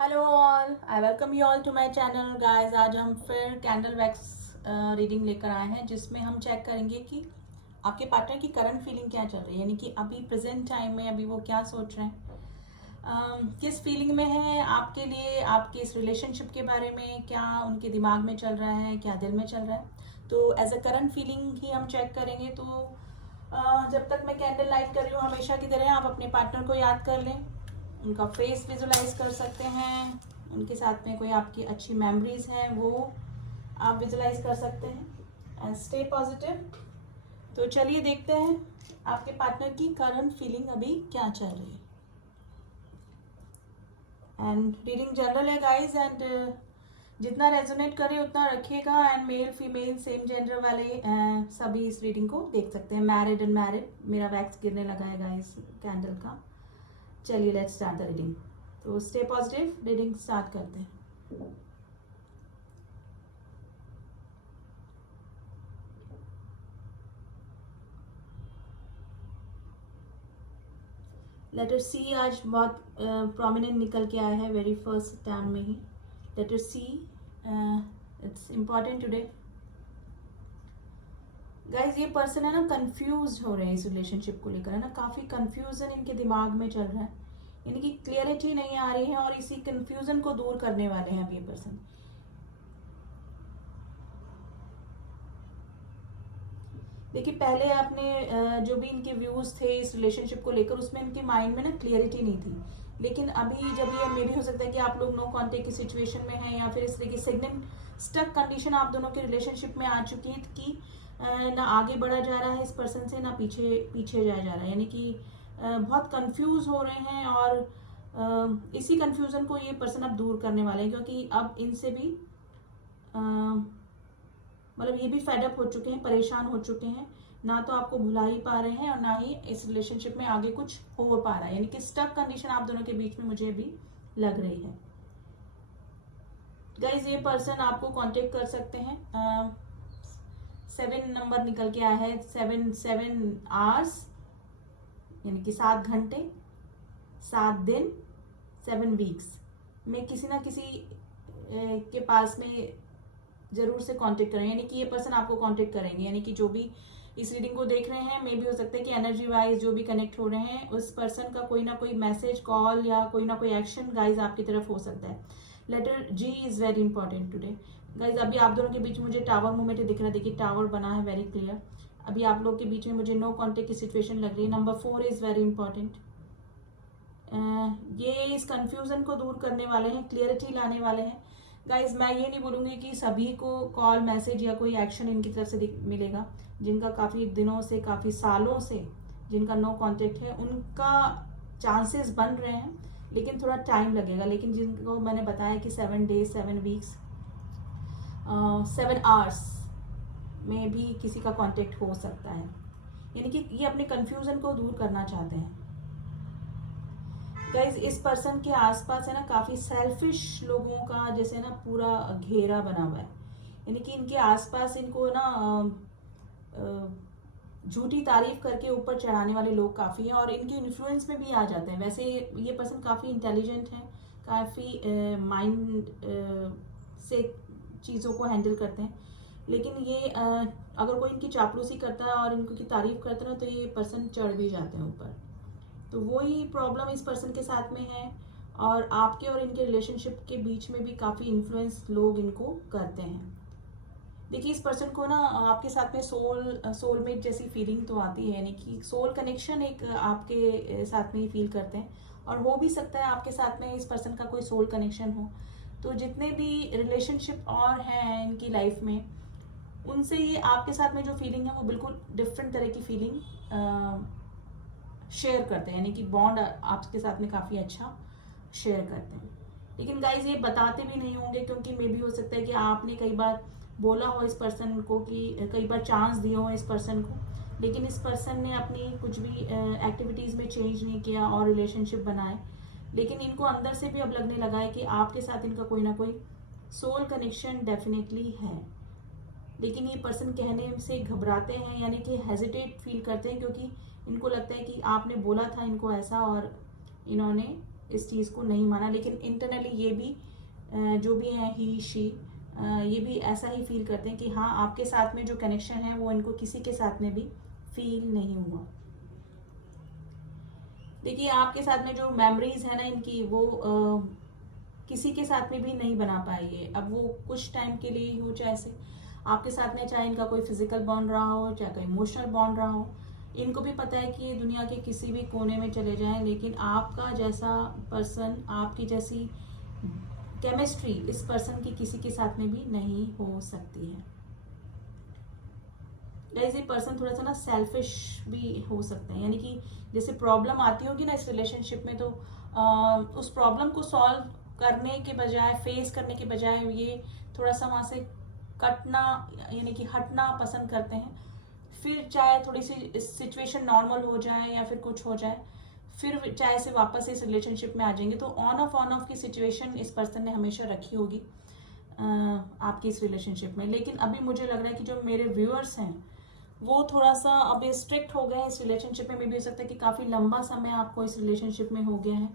Hello all, I welcome you all to my channel guys. आज हम फिर candle wax reading लेकर आए हैं जिसमें हम चेक करेंगे कि आपके पार्टनर की करंट फीलिंग क्या चल रही है, यानी कि अभी प्रेजेंट टाइम में अभी वो क्या सोच रहे हैं, किस फीलिंग में है आपके लिए, आपके इस रिलेशनशिप के बारे में क्या उनके दिमाग में चल रहा है, क्या दिल में चल रहा है। तो एज अ करंट फीलिंग ही हम चेक करेंगे। तो जब तक मैं कैंडल लाइट कर रही हूँ हमेशा की तरह आप अपने पार्टनर को याद कर लें, उनका फेस विजुलाइज कर सकते हैं, उनके साथ में कोई आपकी अच्छी मेमोरीज हैं वो आप विजुलाइज कर सकते हैं एंड स्टे पॉजिटिव। तो चलिए देखते हैं आपके पार्टनर की करंट फीलिंग अभी क्या चल रही है। एंड रीडिंग जनरल है गाइज, एंड जितना रेजोनेट करे उतना रखिएगा। And male female same gender वाले सभी इस रीडिंग को देख सकते हैं। मैरिड एंड मैरिड, मेरा वैक्स गिरने लगा है गाइज कैंडल का। चलिए लेट्स स्टार्ट द रीडिंग। तो स्टे पॉजिटिव, रीडिंग स्टार्ट करते हैं। लेटर सी आज बहुत प्रोमिनेंट निकल के आया है वेरी फर्स्ट टाइम में ही। Letter C, it's important today guys. ये पर्सन है ना कंफ्यूज हो रहे हैं इस रिलेशनशिप को लेकर, है ना, काफी कंफ्यूजन इनके दिमाग में चल रहा है, यानी कि क्लियरिटी नहीं आ रही है और इसी कंफ्यूजन को दूर करने वाले हैं अब ये पर्सन। देखिए पहले आपने जो भी इनके व्यूज थे इस रिलेशनशिप को लेकर उसमें इनके माइंड में ना क्लियरिटी नहीं थी, लेकिन अभी जब ये मे भी हो सकता है कि आप लोग नो कांटेक्ट की सिचुएशन में हैं या फिर इस तरीके सेगमेंट स्टक कंडीशन आप दोनों के रिलेशनशिप में आ चुकी है कि ना आगे बढ़ा जा रहा है इस पर्सन से, ना पीछे पीछे जाया जा रहा है, यानी कि बहुत कंफ्यूज हो रहे हैं। और इसी कंफ्यूजन को ये पर्सन अब दूर करने वाले हैं, क्योंकि अब इनसे भी मतलब ये भी फेडअप हो चुके हैं, परेशान हो चुके हैं, ना तो आपको भुला ही पा रहे हैं और ना ही इस रिलेशनशिप में आगे कुछ हो पा रहा है, यानी कि स्टक कंडीशन आप दोनों के बीच में मुझे भी लग रही है। गाइज ये पर्सन आपको कांटेक्ट कर सकते हैं। 7 नंबर निकल के आया है, 7 आवर्स, यानी कि 7 घंटे, 7 दिन, 7 वीक्स में किसी ना किसी के पास में जरूर से कांटेक्ट करें, यानी कि ये पर्सन आपको कांटेक्ट करेंगे, यानी कि जो भी इस रीडिंग को देख रहे हैं मे भी हो सकता है कि एनर्जी वाइज जो भी कनेक्ट हो रहे हैं उस पर्सन का कोई ना कोई मैसेज, कॉल या कोई ना कोई एक्शन गाइज आपकी तरफ हो सकता है। Letter G is very important today guys. अभी आप दोनों के बीच में मुझे टावर मूवमेंट दिख रहा है, देखिए टावर बना है वेरी क्लियर। अभी आप लोग के बीच में मुझे नो कॉन्टेक्ट की सिचुएशन लग रही है। Number 4 is very important. ये इस कंफ्यूजन को दूर करने वाले हैं, क्लियरिटी लाने वाले हैं गाइज। मैं ये नहीं बोलूंगी कि सभी को कॉल, मैसेज या कोई एक्शन इनकी तरफ से मिलेगा। जिनका काफी दिनों से, काफी सालों से जिनका नो कांटेक्ट है उनका चांसेस बन रहे हैं, लेकिन थोड़ा टाइम लगेगा। लेकिन जिनको मैंने बताया कि 7 डेज, 7 वीक्स, 7 आवर्स में भी किसी का कांटेक्ट हो सकता है, यानी कि ये अपने कंफ्यूजन को दूर करना चाहते हैं गाइज। इस पर्सन के आसपास है ना काफी सेल्फिश लोगों का जैसे ना पूरा घेरा बना हुआ है, यानी कि इनके आसपास इनको ना झूठी तारीफ करके ऊपर चढ़ाने वाले लोग काफी हैं और इनके इन्फ्लुएंस में भी आ जाते हैं। वैसे ये पर्सन काफी इंटेलिजेंट है, काफी माइंड से चीजों को हैंडल करते हैं, लेकिन ये अगर कोई इनकी चापलूसी करता है और इनको की तारीफ करता है ना तो ये पर्सन चढ़ भी जाते हैं ऊपर। तो वही प्रॉब्लम इस पर्सन के साथ में है और आपके और इनके रिलेशनशिप के बीच में भी काफी इन्फ्लुएंस लोग इनको करते हैं। देखिए इस पर्सन को ना आपके साथ में सोलमेट जैसी फीलिंग तो आती है, यानी कि सोल कनेक्शन एक आपके साथ में ही फील करते हैं और हो भी सकता है आपके साथ में इस पर्सन का कोई सोल कनेक्शन हो। तो जितने भी रिलेशनशिप और हैं इनकी लाइफ में उनसे ये आपके साथ में जो फीलिंग है वो बिल्कुल डिफरेंट तरह की फीलिंग शेयर करते हैं, यानी कि बॉन्ड आपके साथ में काफी अच्छा शेयर करते हैं। लेकिन गाइज ये बताते भी नहीं होंगे, क्योंकि मे भी हो सकता है कि आपने कई बार बोला हो इस पर्सन को, कि कई बार चांस दिए हो इस पर्सन को, लेकिन इस पर्सन ने अपनी कुछ भी एक्टिविटीज में चेंज नहीं किया और रिलेशनशिप बनाए। लेकिन इनको अंदर से भी अब लगने लगा है कि आपके साथ इनका कोई ना कोई सोल कनेक्शन डेफिनेटली है, लेकिन ये पर्सन कहने से घबराते हैं, यानी कि हेजिटेट फील करते हैं, क्योंकि इनको लगता है कि आपने बोला था इनको ऐसा और इन्होंने इस चीज़ को नहीं माना, लेकिन इंटरनली ये भी जो भी है ही शी ये भी ऐसा ही फील करते हैं कि हाँ आपके साथ में जो कनेक्शन है वो इनको किसी के साथ में भी फील नहीं हुआ। देखिए आपके साथ में जो मेमोरीज है ना इनकी, वो किसी के साथ में भी नहीं बना पाई है। अब वो कुछ टाइम के लिए ही हो, चाहे से आपके साथ में, चाहे इनका कोई फिजिकल बॉन्ड रहा हो, चाहे कोई इमोशनल बॉन्ड रहा हो, इनको भी पता है कि ये दुनिया के किसी भी कोने में चले जाएं, लेकिन आपका जैसा पर्सन, आपकी जैसी केमिस्ट्री इस पर्सन की किसी के साथ में भी नहीं हो सकती है। ये पर्सन थोड़ा सा ना सेल्फिश भी हो सकते हैं, यानी कि जैसे प्रॉब्लम आती होगी ना इस रिलेशनशिप में, तो उस प्रॉब्लम को सॉल्व करने के बजाय, फेस करने के बजाय, ये थोड़ा सा वहां से कटना यानी कि हटना पसंद करते हैं। फिर चाहे थोड़ी सी सिचुएशन नॉर्मल हो जाए या फिर कुछ हो जाए, फिर चाहे से वापस इस रिलेशनशिप में आ जाएंगे। तो ऑन ऑफ की सिचुएशन इस पर्सन ने हमेशा रखी होगी आपकी इस रिलेशनशिप में। लेकिन अभी मुझे लग रहा है कि जो मेरे व्यूअर्स हैं वो थोड़ा सा अभी स्ट्रिक्ट हो गए हैं इस रिलेशनशिप में। मे भी हो सकता है कि काफ़ी लंबा समय आपको इस रिलेशनशिप में हो गया है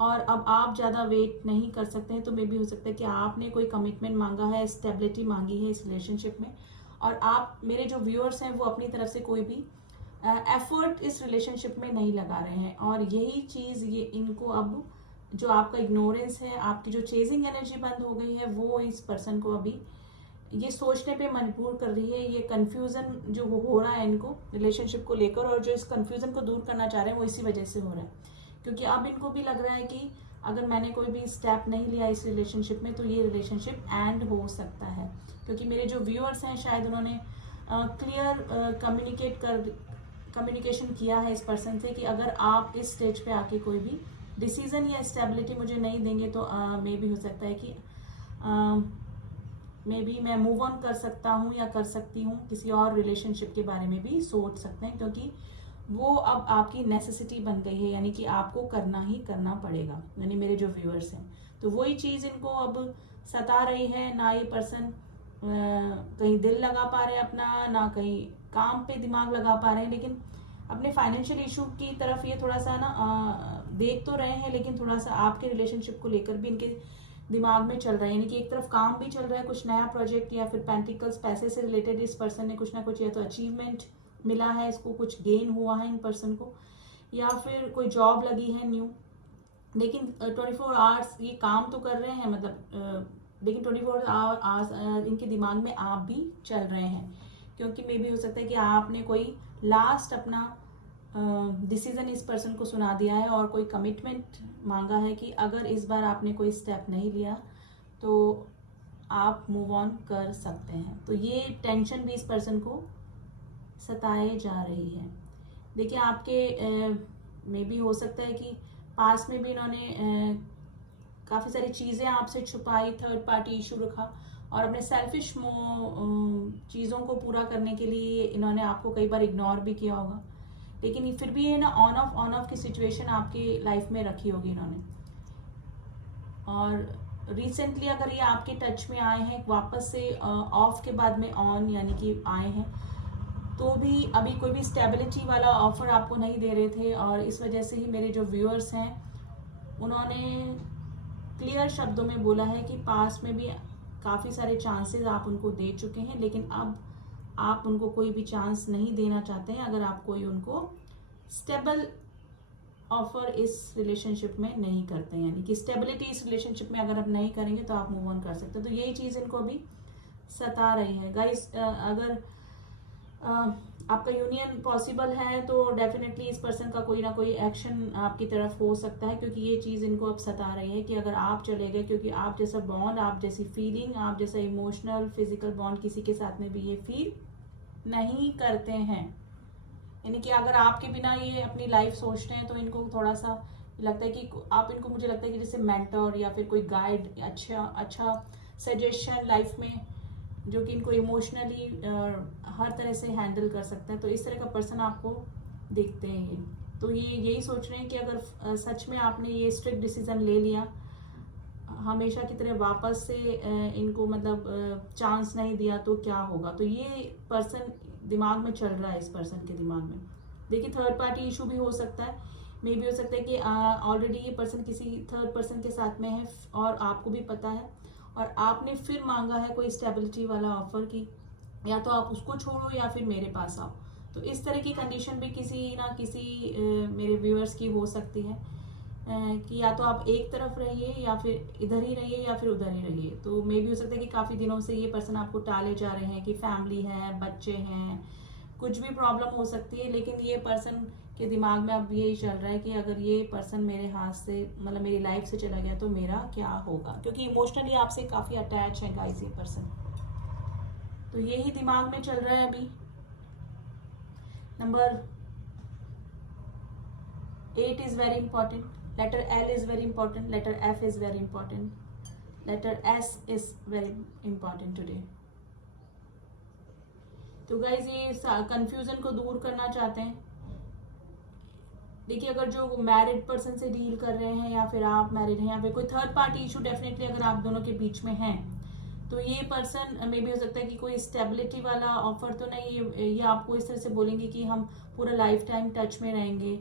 और अब आप ज़्यादा वेट नहीं कर सकते हैं। तो मे भी हो सकता है कि आपने कोई कमिटमेंट मांगा है, स्टेबिलिटी मांगी है इस रिलेशनशिप में, और आप, मेरे जो व्यूअर्स हैं, वो अपनी तरफ से कोई भी एफर्ट इस रिलेशनशिप में नहीं लगा रहे हैं। और यही चीज़ ये इनको अब, जो आपका इग्नोरेंस है, आपकी जो चेजिंग एनर्जी बंद हो गई है, वो इस पर्सन को अभी ये सोचने पे मजबूर कर रही है। ये कंफ्यूजन जो हो रहा है इनको रिलेशनशिप को लेकर, और जो इस कंफ्यूजन को दूर करना चाह रहे हैं वो इसी वजह से हो रहा है, क्योंकि अब इनको भी लग रहा है कि अगर मैंने कोई भी स्टेप नहीं लिया इस रिलेशनशिप में तो ये रिलेशनशिप एंड हो सकता है। क्योंकि मेरे जो व्यूअर्स हैं शायद उन्होंने क्लियर कम्युनिकेशन किया है इस पर्सन से कि अगर आप इस स्टेज पे आके कोई भी डिसीजन या स्टेबिलिटी मुझे नहीं देंगे तो मे भी हो सकता है कि मे बी मैं मूव ऑन कर सकता हूँ या कर सकती हूँ, किसी और रिलेशनशिप के बारे में भी सोच सकते हैं, क्योंकि वो अब आपकी नेसेसिटी बन गई है, यानी कि आपको करना ही करना पड़ेगा। यानी मेरे जो व्यूअर्स हैं, तो वही चीज़ इनको अब सता रही है। ना ये पर्सन कहीं दिल लगा पा रहे हैं अपना, ना कहीं काम पे दिमाग लगा पा रहे हैं, लेकिन अपने फाइनेंशियल इशू की तरफ ये थोड़ा सा ना देख तो रहे हैं, लेकिन थोड़ा सा आपके रिलेशनशिप को लेकर भी इनके दिमाग में चल रहा है। यानी कि एक तरफ काम भी चल रहा है, कुछ नया प्रोजेक्ट या फिर पेंटिकल्स, पैसे से रिलेटेड इस पर्सन ने कुछ ना कुछ या तो अचीवमेंट मिला है इसको, कुछ गेन हुआ है इन पर्सन को, या फिर कोई जॉब लगी है न्यू। लेकिन 24 आवर्स ये काम तो कर रहे हैं, मतलब लेकिन 24 आवर्स इनके दिमाग में आप भी चल रहे हैं, क्योंकि मे भी हो सकता है कि आपने कोई लास्ट अपना डिसीजन इस पर्सन को सुना दिया है और कोई कमिटमेंट मांगा है कि अगर इस बार आपने कोई स्टेप नहीं लिया तो आप मूव ऑन कर सकते हैं। तो ये टेंशन भी इस पर्सन को सताए जा रही है। देखिए आपके में भी हो सकता है कि पास में भी इन्होंने काफ़ी सारी चीज़ें आपसे छुपाई, थर्ड पार्टी इशू रखा, और अपने सेल्फिश चीज़ों को पूरा करने के लिए इन्होंने आपको कई बार इग्नोर भी किया होगा, लेकिन फिर भी ये ना ऑन ऑफ की सिचुएशन आपकी लाइफ में रखी होगी इन्होंने। और रिसेंटली अगर ये आपके टच में आए हैं वापस से, ऑफ के बाद में ऑन यानी कि आए हैं, तो भी अभी कोई भी स्टेबिलिटी वाला ऑफर आपको नहीं दे रहे थे, और इस वजह से ही मेरे जो व्यूअर्स हैं उन्होंने क्लियर शब्दों में बोला है कि पास में भी काफ़ी सारे चांसेस आप उनको दे चुके हैं, लेकिन अब आप उनको कोई भी चांस नहीं देना चाहते हैं अगर आप कोई उनको स्टेबल ऑफर इस रिलेशनशिप में नहीं करते हैं। यानी कि स्टेबिलिटी इस रिलेशनशिप में अगर आप नहीं करेंगे तो आप मूव ऑन कर सकते हो। तो यही चीज़ इनको अभी सता रही है। गाइस अगर आपका यूनियन पॉसिबल है तो डेफिनेटली इस पर्सन का कोई ना कोई एक्शन आपकी तरफ हो सकता है, क्योंकि ये चीज़ इनको अब सता रही है कि अगर आप चले गए, क्योंकि आप जैसा बॉन्ड, आप जैसी फीलिंग, आप जैसा इमोशनल फिजिकल बॉन्ड किसी के साथ में भी ये फील नहीं करते हैं। यानी कि अगर आपके बिना ये अपनी लाइफ सोचते हैं तो इनको थोड़ा सा लगता है कि आप इनको, मुझे लगता है कि जैसे मेंटर या फिर कोई गाइड, अच्छा सजेशन लाइफ में, जो कि इनको इमोशनली हर तरह से हैंडल कर सकता है। तो इस तरह का पर्सन आपको देखते हैं ये। तो ये यही सोच रहे हैं कि अगर सच में आपने ये स्ट्रिक्ट डिसीजन ले लिया, हमेशा की तरह वापस से इनको मतलब चांस नहीं दिया तो क्या होगा। तो ये पर्सन दिमाग में चल रहा है, इस पर्सन के दिमाग में। देखिए थर्ड पार्टी इशू भी हो सकता है, मे भी हो सकता है कि ऑलरेडी ये पर्सन किसी थर्ड पर्सन के साथ में है और आपको भी पता है, और आपने फिर मांगा है कोई स्टेबिलिटी वाला ऑफर की या तो आप उसको छोड़ो या फिर मेरे पास आओ। तो इस तरह की कंडीशन भी किसी ना किसी मेरे व्यूअर्स की हो सकती है कि या तो आप एक तरफ रहिए या फिर इधर ही रहिए या फिर उधर ही रहिए। तो मे भी हो सकता है कि काफ़ी दिनों से ये पर्सन आपको टाले जा रहे हैं कि फैमिली है, बच्चे हैं, कुछ भी प्रॉब्लम हो सकती है, लेकिन ये पर्सन के दिमाग में अब यही चल रहा है कि अगर ये पर्सन मेरे हाथ से मतलब मेरी लाइफ से चला गया तो मेरा क्या होगा, क्योंकि इमोशनली आपसे काफ़ी अटैच है गाइस ये पर्सन। तो यही दिमाग में चल रहा है अभी। Number 8 is very important, letter L is very important, letter F is very important, letter S is very important today. तो गाइज ये कंफ्यूजन को दूर करना चाहते हैं। देखिए, अगर जो मैरिड पर्सन से डील कर रहे हैं या फिर आप मैरिड हैं या फिर कोई थर्ड पार्टी इशू डेफिनेटली अगर आप दोनों के बीच में है, तो ये पर्सन मे भी हो सकता है कि कोई स्टेबिलिटी वाला ऑफर तो नहीं, ये आपको इस तरह से बोलेंगे कि हम पूरा लाइफ टाइम टच में रहेंगे।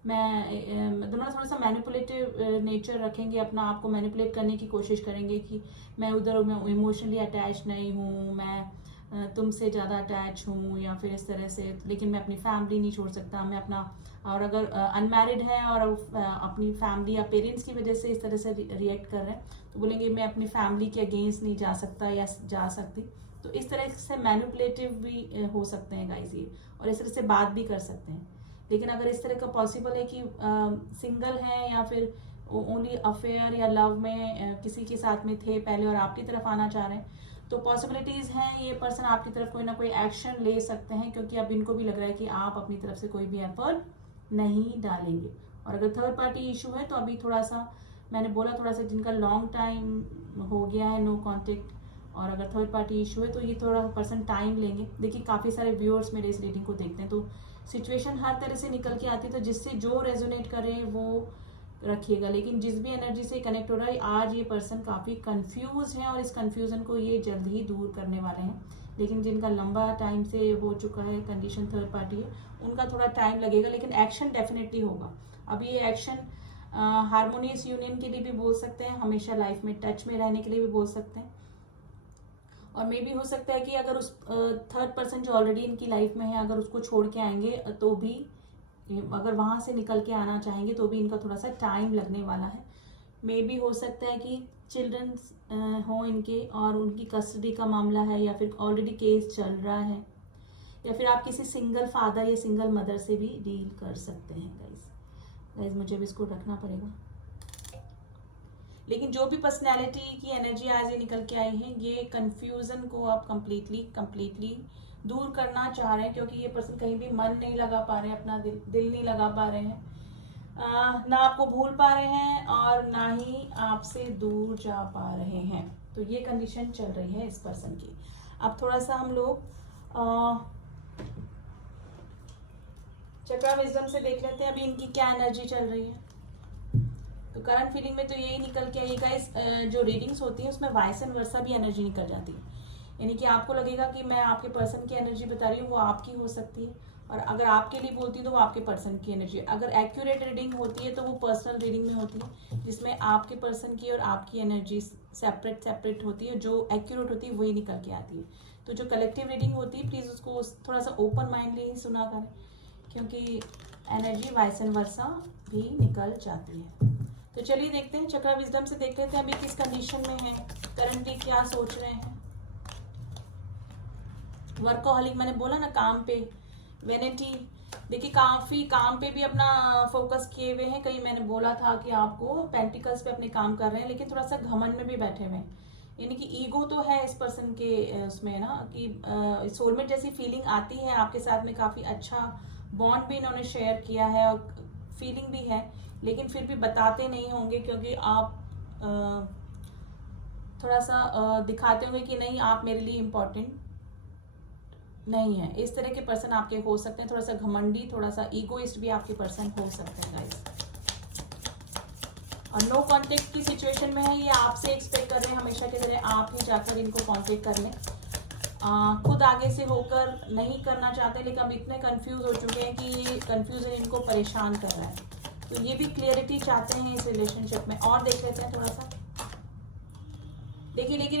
मतलब थोड़ा सा मैनिपुलेटिव नेचर रखेंगे, अपना आप को मैनिपुलेट करने की कोशिश करेंगे कि मैं उधर मैं इमोशनली अटैच नहीं हूँ, मैं तुमसे ज़्यादा अटैच हूँ या फिर इस तरह से, लेकिन मैं अपनी फैमिली नहीं छोड़ सकता, मैं अपना, और अगर अनमैरिड है और अपनी फैमिली या पेरेंट्स की वजह से इस तरह से रिएक्ट कर रहे हैं तो बोलेंगे मैं अपनी फैमिली के अगेंस्ट नहीं जा सकता या जा सकती। तो इस तरह से मैनिपुलेटिव भी हो सकते हैं गाइस ये, और इस तरह से बात भी कर सकते हैं। लेकिन अगर इस तरह का पॉसिबल है कि सिंगल है या फिर ओनली अफेयर या लव में किसी के साथ में थे पहले और आपकी तरफ आना चाह रहे हैं, तो पॉसिबिलिटीज हैं ये पर्सन आपकी तरफ कोई ना कोई एक्शन ले सकते हैं, क्योंकि अब इनको भी लग रहा है कि आप अपनी तरफ से कोई भी एफर्ट नहीं डालेंगे। और अगर थर्ड पार्टी इशू है तो अभी थोड़ा सा मैंने बोला, थोड़ा सा जिनका लॉन्ग टाइम हो गया है नो कांटेक्ट, और अगर थर्ड पार्टी इशू है तो ये थोड़ा पर्सन टाइम लेंगे। देखिए, काफ़ी सारे व्यूअर्स मेरे इस रीडिंग को देखते हैं, तो सिचुएशन हर तरह से निकल के आती है, तो जिससे जो रेजोनेट करे वो रखिएगा। लेकिन जिस भी एनर्जी से कनेक्ट हो रहा है आज ये पर्सन काफ़ी कंफ्यूज है और इस कंफ्यूजन को ये जल्द ही दूर करने वाले हैं। लेकिन जिनका लंबा टाइम से हो चुका है कंडीशन थर्ड पार्टी है, उनका थोड़ा टाइम लगेगा, लेकिन एक्शन डेफिनेटली होगा। अब ये एक्शन हारमोनियस यूनियन के लिए भी बोल सकते हैं, हमेशा लाइफ में टच में रहने के लिए भी बोल सकते हैं, और मे भी हो सकता है कि अगर उस थर्ड पर्सन जो ऑलरेडी इनकी लाइफ में है अगर उसको छोड़ के आएंगे तो भी, अगर वहाँ से निकल के आना चाहेंगे तो भी इनका थोड़ा सा टाइम लगने वाला है। मे भी हो सकता है कि चिल्ड्रंस हो इनके और उनकी कस्टडी का मामला है, या फिर ऑलरेडी केस चल रहा है, या फिर आप किसी सिंगल फादर या सिंगल मदर से भी डील कर सकते हैं गाइज। मुझे भी इसको रखना पड़ेगा। लेकिन जो भी पर्सनैलिटी की एनर्जी आज ये निकल के आई है, ये कंफ्यूजन को आप कंप्लीटली दूर करना चाह रहे हैं, क्योंकि ये पर्सन कहीं भी मन नहीं लगा पा रहे हैं, अपना दिल नहीं लगा पा रहे हैं, ना आपको भूल पा रहे हैं और ना ही आपसे दूर जा पा रहे हैं। तो ये कंडीशन चल रही है इस पर्सन की। अब थोड़ा सा हम लोग चक्रा विजडम से देख लेते हैं अभी इनकी क्या एनर्जी चल रही है। तो करंट फीलिंग में तो यही निकल के आइएगा, इस जो रीडिंग्स होती है उसमें वाइस एंड वर्सा भी एनर्जी निकल जाती है, यानी कि आपको लगेगा कि मैं आपके पर्सन की एनर्जी बता रही हूँ, वो आपकी हो सकती है, और अगर आपके लिए बोलती हूँ तो वो आपके पर्सन की एनर्जी। अगर एक्यूरेट रीडिंग होती है तो वो पर्सनल रीडिंग में होती है, जिसमें आपके पर्सन की और आपकी एनर्जी सेपरेट होती है, जो एक्यूरेट होती है वही निकल के आती है। तो जो कलेक्टिव रीडिंग होती है प्लीज़ उसको थोड़ा सा ओपन माइंडली ही सुना करें, क्योंकि एनर्जी वाइस एंड वर्सा भी निकल जाती है। तो चलिए देखते हैं, चक्रा विजडम से देख लेते हैं अभी किस कंडीशन में है, करंटली क्या सोच रहे हैं। वर्कोहॉलिक मैंने बोला ना, काम पे वेनिटी, देखिए काफ़ी काम पे भी अपना फोकस किए हुए हैं। कहीं मैंने बोला था कि आपको पेंटिकल्स पे अपने काम कर रहे हैं, लेकिन थोड़ा सा घमंड में भी बैठे हुए हैं, यानी कि ईगो तो है इस पर्सन के उसमें ना, कि सोलमेट जैसी फीलिंग आती है आपके साथ में, काफ़ी अच्छा बॉन्ड भी इन्होंने शेयर किया है और फीलिंग भी है, लेकिन फिर भी बताते नहीं होंगे, क्योंकि आप थोड़ा सा दिखाते होंगे कि नहीं आप मेरे लिए इम्पोर्टेंट नहीं है। इस तरह के पर्सन आपके हो सकते हैं, थोड़ा सा घमंडी, थोड़ा सा ईगोइस्ट भी आपके पर्सन हो सकते हैं गाइस। और नो कांटेक्ट की सिचुएशन में है, ये आपसे एक्सपेक्ट कर रहे हैं हमेशा की तरह आप ही जाकर इनको कांटेक्ट कर लें, खुद आगे से होकर नहीं करना चाहते, लेकिन अब इतने कंफ्यूज हो चुके हैं कि ये कंफ्यूजन इनको परेशान कर रहा है। तो ये भी क्लियरिटी चाहते हैं इस रिलेशनशिप में। और देख लेते हैं थोड़ा सा। देखिए लेकिन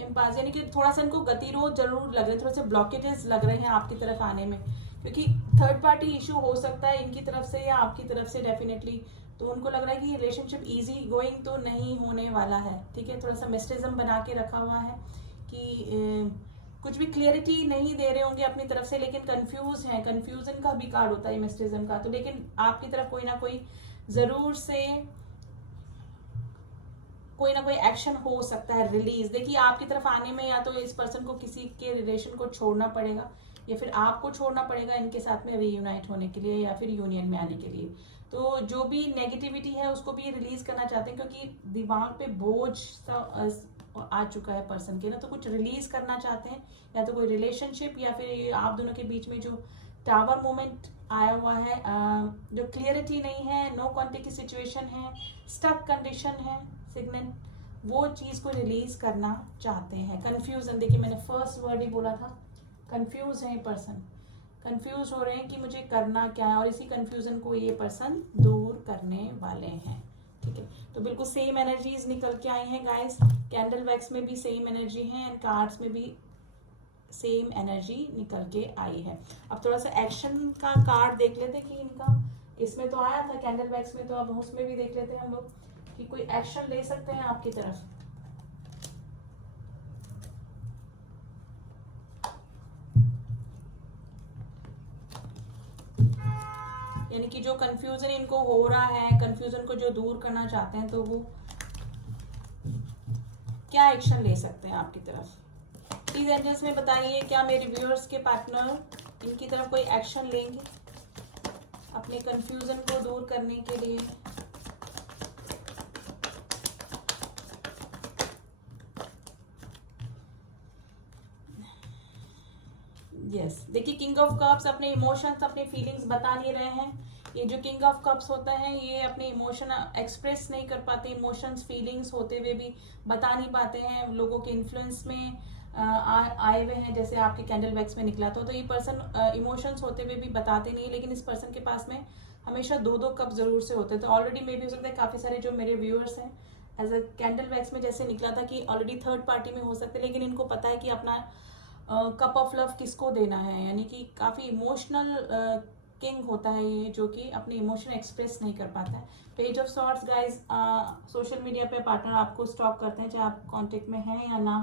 इम्पास यानी कि थोड़ा सा इनको गतिरोध जरूर लग रहे हैं, थोड़े से ब्लॉकेजेस लग रहे हैं आपकी तरफ आने में, क्योंकि थर्ड पार्टी इशू हो सकता है इनकी तरफ से या आपकी तरफ से डेफिनेटली। तो उनको लग रहा है कि रिलेशनशिप इजी गोइंग तो नहीं होने वाला है, ठीक है। थोड़ा सा मिस्टिज्म बना के रखा हुआ है कि कुछ भी क्लियरिटी नहीं दे रहे होंगे अपनी तरफ से, लेकिन कंफ्यूज हैं। कंफ्यूजन का भी कार्ड होता है मिस्टिज्म का। तो लेकिन आपकी तरफ कोई ना कोई जरूर से कोई ना कोई एक्शन हो सकता है, रिलीज। देखिए आपकी तरफ आने में या तो इस पर्सन को किसी के रिलेशन को छोड़ना पड़ेगा या फिर आपको छोड़ना पड़ेगा इनके साथ में रीयूनाइट होने के लिए या फिर यूनियन में आने के लिए। तो जो भी नेगेटिविटी है उसको भी रिलीज करना चाहते हैं, क्योंकि दिमाग पे बोझ सा आ चुका है पर्सन के ना, तो कुछ रिलीज करना चाहते हैं, या तो कोई रिलेशनशिप या फिर आप दोनों के बीच में जो टावर मोमेंट आया हुआ है, जो क्लियरिटी नहीं है, नो कॉन्टेक्ट की सिचुएशन है, स्टक कंडीशन है सिग्नल, वो चीज को रिलीज करना चाहते हैं। कंफ्यूजन, देखिए मैंने फर्स्ट वर्ड ही बोला था, कंफ्यूज है पर्सन, कंफ्यूज हो रहे हैं कि मुझे करना क्या है, और इसी कंफ्यूजन को ये पर्सन दूर करने वाले हैं, ठीक है। तो बिल्कुल सेम एनर्जीज निकल के आई हैं गाइस। कैंडल वैक्स में भी सेम एनर्जी है एंड कार्ड्स में भी सेम एनर्जी निकल के आई है। अब थोड़ा सा एक्शन का कार्ड देख लेते कि इनका, इसमें तो आया था कैंडल वैक्स में, तो अब उसमें भी देख लेते हैं हम लोग कि कोई एक्शन ले सकते हैं आपकी तरफ। यानी कि जो कंफ्यूजन इनको हो रहा है, कंफ्यूजन को जो दूर करना चाहते हैं, तो वो क्या एक्शन ले सकते हैं आपकी तरफ। प्लीज एंजल्स में बताइए, क्या मेरे व्यूअर्स के पार्टनर इनकी तरफ कोई एक्शन लेंगे अपने कंफ्यूजन को दूर करने के लिए। यस, देखिए किंग ऑफ कप्स अपने इमोशंस, अपने फीलिंग्स बता नहीं रहे हैं। ये जो किंग ऑफ कप्स होता है ये अपने इमोशन एक्सप्रेस नहीं कर पाते, इमोशंस फीलिंग्स होते हुए भी बता नहीं पाते हैं, लोगों के इन्फ्लुएंस में आए हुए हैं, जैसे आपके कैंडल वैक्स में निकला तो ये पर्सन इमोशंस होते हुए भी बताते नहीं, लेकिन इस पर्सन के पास में हमेशा दो दो कप जरूर से होते हैं। तो ऑलरेडी मे भी हो सकता है काफी सारे जो मेरे व्यूअर्स हैं एज अ कैंडल वैक्स में जैसे निकला था कि ऑलरेडी थर्ड पार्टी में हो सकते हैं, लेकिन इनको पता है कि अपना कप ऑफ लव किसको देना है, यानी कि काफी इमोशनल किंग होता है ये, जो कि अपने इमोशन एक्सप्रेस नहीं कर पाता है। Page of sorts guys, social media पे पार्टनर आपको स्टॉक करते हैं चाहे आप कांटेक्ट में हैं या ना।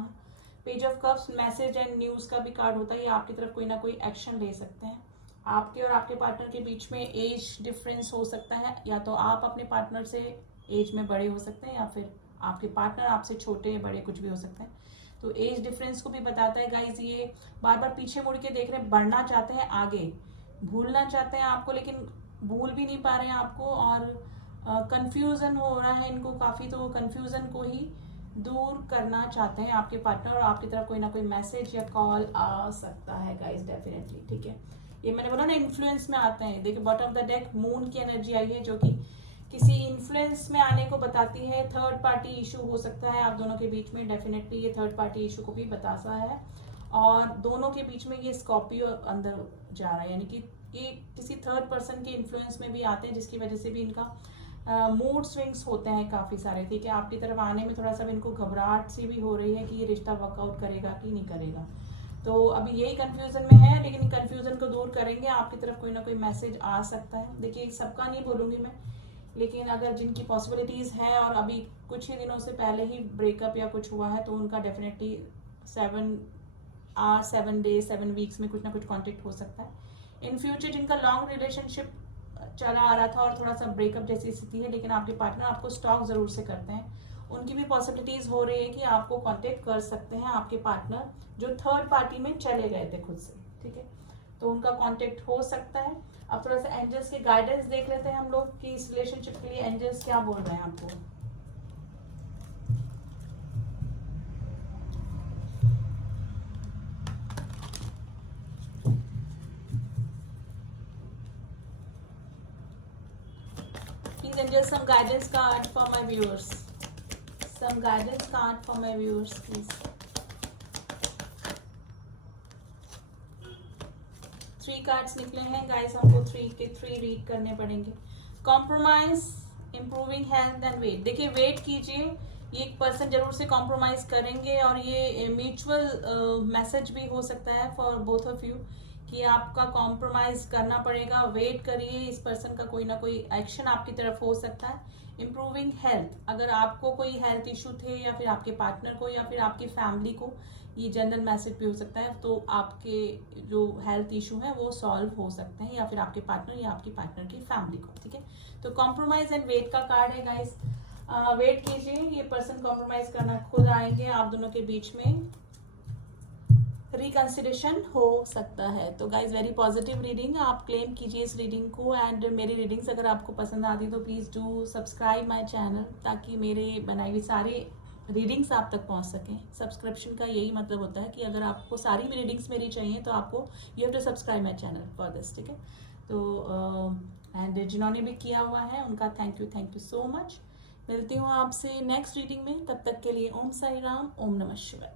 Page of cups message and news का भी कार्ड होता है, ये आपकी तरफ कोई ना कोई एक्शन ले सकते हैं। आपके और आपके पार्टनर के बीच में एज डिफरेंस हो सकता है, या तो आप अपने पार्टनर से एज में बड़े हो सकते हैं या फिर आपके पार्टनर आपसे छोटे बड़े कुछ भी हो सकते हैं। तो एज डिफरेंस को भी बताता है गाइज। ये बार बार पीछे मुड़ के देख रहे हैं, बढ़ना चाहते हैं आगे, भूलना चाहते हैं आपको लेकिन भूल भी नहीं पा रहे हैं आपको, और कंफ्यूजन हो रहा है इनको काफी, तो कंफ्यूजन को ही दूर करना चाहते हैं आपके पार्टनर, और आपकी तरफ कोई ना कोई मैसेज या कॉल आ सकता है गाइज डेफिनेटली, ठीक है। ये मैंने बोला ना इन्फ्लुएंस में आते हैं। देखिए bottom of the deck moon की एनर्जी आई है, जो कि किसी इन्फ्लुएंस में आने को बताती है। थर्ड पार्टी इशू हो सकता है आप दोनों के बीच में, डेफिनेटली ये थर्ड पार्टी इशू को भी बताता है, और दोनों के बीच में ये स्कॉर्पियो अंदर जा रहा है, यानी कि ये किसी थर्ड पर्सन के इन्फ्लुएंस में भी आते हैं, जिसकी वजह से भी इनका मूड स्विंग्स होते हैं काफी सारे, ठीक है। आपकी तरफ आने में थोड़ा सा इनको घबराहट सी भी हो रही है कि ये रिश्ता वर्कआउट करेगा कि नहीं करेगा। तो अभी यही कंफ्यूजन में है, लेकिन कंफ्यूजन को दूर करेंगे, आपकी तरफ कोई ना कोई मैसेज आ सकता है। देखिए सबका नहीं बोलूंगी मैं, लेकिन अगर जिनकी पॉसिबिलिटीज है और अभी कुछ ही दिनों से पहले ही ब्रेकअप या कुछ हुआ है, तो उनका डेफिनेटली 7 डेज 7 वीक्स में कुछ ना कुछ कॉन्टेक्ट हो सकता है। इन फ्यूचर जिनका लॉन्ग रिलेशनशिप चला आ रहा था और थोड़ा सा ब्रेकअप जैसी स्थिति है, लेकिन आपके पार्टनर आपको स्टॉक जरूर से करते हैं, उनकी भी पॉसिबिलिटीज हो रही है कि आपको कांटेक्ट कर सकते हैं आपके पार्टनर जो थर्ड पार्टी में चले गए थे खुद से, ठीक है। तो उनका कांटेक्ट हो सकता है। अब थोड़ा सा एंजल्स के गाइडेंस देख लेते हैं हम लोग कि इस रिलेशनशिप के लिए एंजल्स क्या बोल रहे हैं आपको। Please angels, some guidance card for my viewers. Some guidance card for my viewers, please. 3 cards निकले हैं गाइस, हमको 3 के 3 रीड करने पड़ेंगे। Compromise, improving health and weight. देखिए वेट कीजिए, ये एक पर्सन जरूर से कॉम्प्रोमाइज करेंगे और ये म्यूचुअल मैसेज भी हो सकता है फॉर बोथ ऑफ यू कि आपका कॉम्प्रोमाइज करना पड़ेगा। वेट करिए, इस पर्सन का कोई ना कोई एक्शन आपकी तरफ हो सकता है। इम्प्रूविंग हेल्थ, अगर आपको कोई हेल्थ इशू थे या फिर आपके पार्टनर को या फिर आपकी फैमिली को, ये जनरल मैसेज भी हो सकता है, तो आपके जो हेल्थ इशू है वो सॉल्व हो सकते हैं या फिर आपके पार्टनर या आपकी पार्टनर की फैमिली को। ठीक है, तो कॉम्प्रोमाइज एंड वेट का कार्ड है गाइस। वेट कीजिए, ये पर्सन कॉम्प्रोमाइज करना खुद आएंगे, आप दोनों के बीच में रिकंसिडरेशन हो सकता है। तो गाइज वेरी पॉजिटिव रीडिंग, आप क्लेम कीजिए इस रीडिंग को। एंड मेरी रीडिंग्स अगर आपको पसंद आती तो please do subscribe my channel, ताकि मेरे बनाई हुई सारी रीडिंग्स आप तक पहुंच सकें। सब्सक्रिप्शन का यही मतलब होता है कि अगर आपको सारी भी रीडिंग्स मेरी चाहिए तो आपको you have to subscribe my channel for this. ठीक है, तो एंड जिन्होंने भी किया हुआ है उनका थैंक यू सो मच। मिलती हूँ आपसे नेक्स्ट रीडिंग में, तब तक के लिए ओम साई राम, ओम नमः शिवाय।